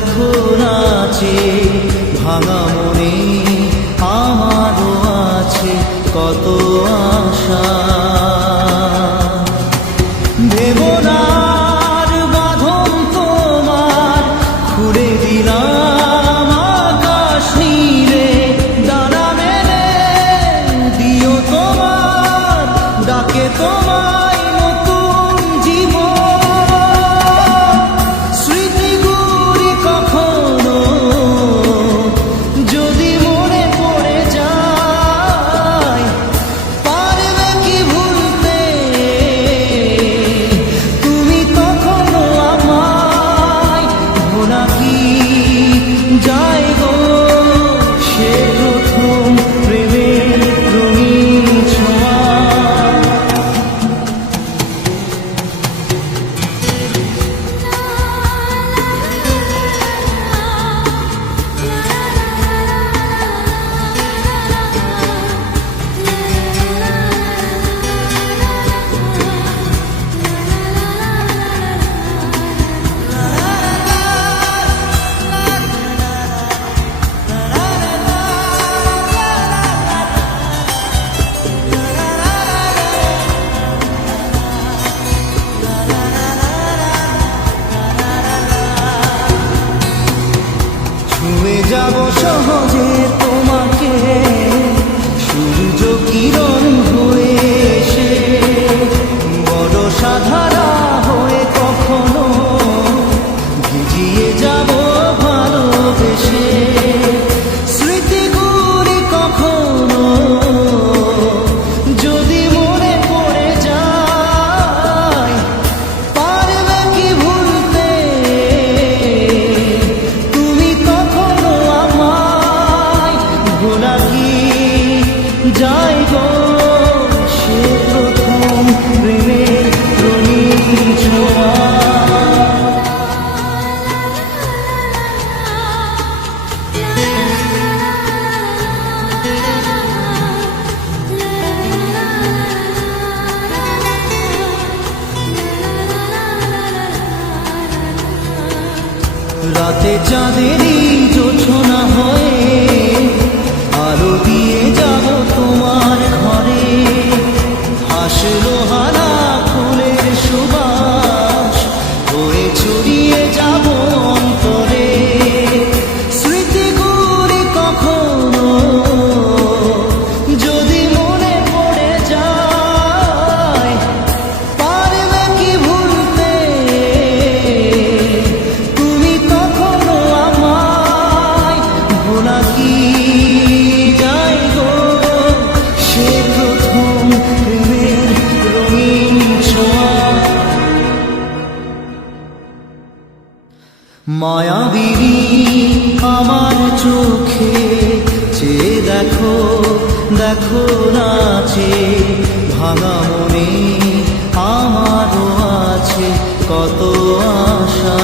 দেখো নাচে ভাঙা মনে আমারও আছে কত আশা। দেবনার বাঁধন তোমার খুলে দিলাম আকাশ নীলে, ডানা মেলে দিও তোমার ডাকে তোমায় নতুন জীবন। স্মৃতিগুলি কখনো যদি মনে পড়ে যায়, পারবে কি ভুলতে তুমি তখনো আমায়? ভোলা কি যায় গো সে প্রথম প্রেমের রঙিন ছোঁয়া। ছুঁয়ে যাব সহজে তোমাকে সূর্য কিরণ হয়ে এসে, বড় সাধারা হয়ে কখনো ভিজিয়ে যাব ভালোবেসে। স্মৃতিগুলি কখনো যদি মনে পড়ে যায়, পারবে কি ভুলতে তুমি তখনো আমায়? ভোলা কি যায় গো সে প্রথম প্রেমের রঙিন ছোঁয়া। রাতে চাঁদেরই জোছনা হয়ে আলো দিয়ে যাব তোমার ঘরে। হাসলো হারা ফুলের সুবাস হয়ে ছড়িয়ে যাব অন্তরে। স্মৃতিগুলি কখনো যদি মনে পড়ে যায়, পারবে কি ভুলতে তুমি তখনো আমায়? ভোলা কি যায় গো সে প্রথম প্রেমের রঙিন ছোঁয়া। মায়াবিনী আমার চোখে চেয়ে দেখো, দেখো নাচে ভাঙা মনে আমারও আছে কত আশা।